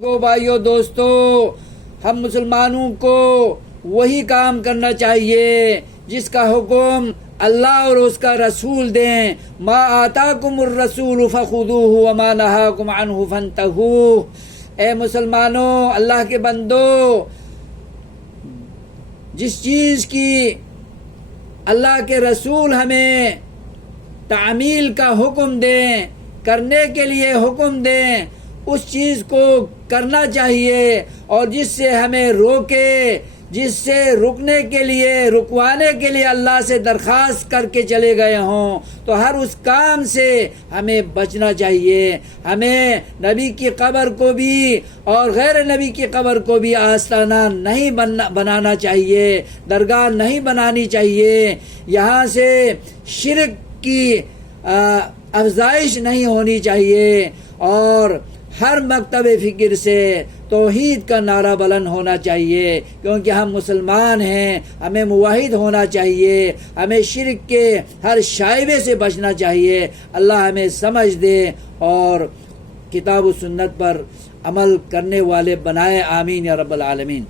بھائیو دوستو، ہم مسلمانوں کو وہی کام کرنا چاہیے جس کا حکم اللہ اور اس کا رسول دیں۔ ما آتاکم الرسول فخذوہ وما نہاکم عنہ فانتہوا۔ اے مسلمانوں، اللہ کے بندو، جس چیز کی اللہ کے رسول ہمیں تعمیل کا حکم دیں، کرنے کے لیے حکم دیں، اس چیز کو کرنا چاہیے، اور جس سے ہمیں روکے، جس سے رکنے کے لیے، رکوانے کے لیے اللہ سے درخواست کر کے چلے گئے ہوں تو ہر اس کام سے ہمیں بچنا چاہیے۔ ہمیں نبی کی قبر کو بھی اور غیر نبی کی قبر کو بھی آستانہ نہیں بنانا چاہیے، درگاہ نہیں بنانی چاہیے، یہاں سے شرک کی افزائش نہیں ہونی چاہیے، اور ہر مکتب فکر سے توحید کا نعرہ بلند ہونا چاہیے، کیونکہ ہم مسلمان ہیں، ہمیں موحد ہونا چاہیے، ہمیں شرک کے ہر شائبے سے بچنا چاہیے۔ اللہ ہمیں سمجھ دے اور کتاب و سنت پر عمل کرنے والے بنائے، آمین یا رب العالمین۔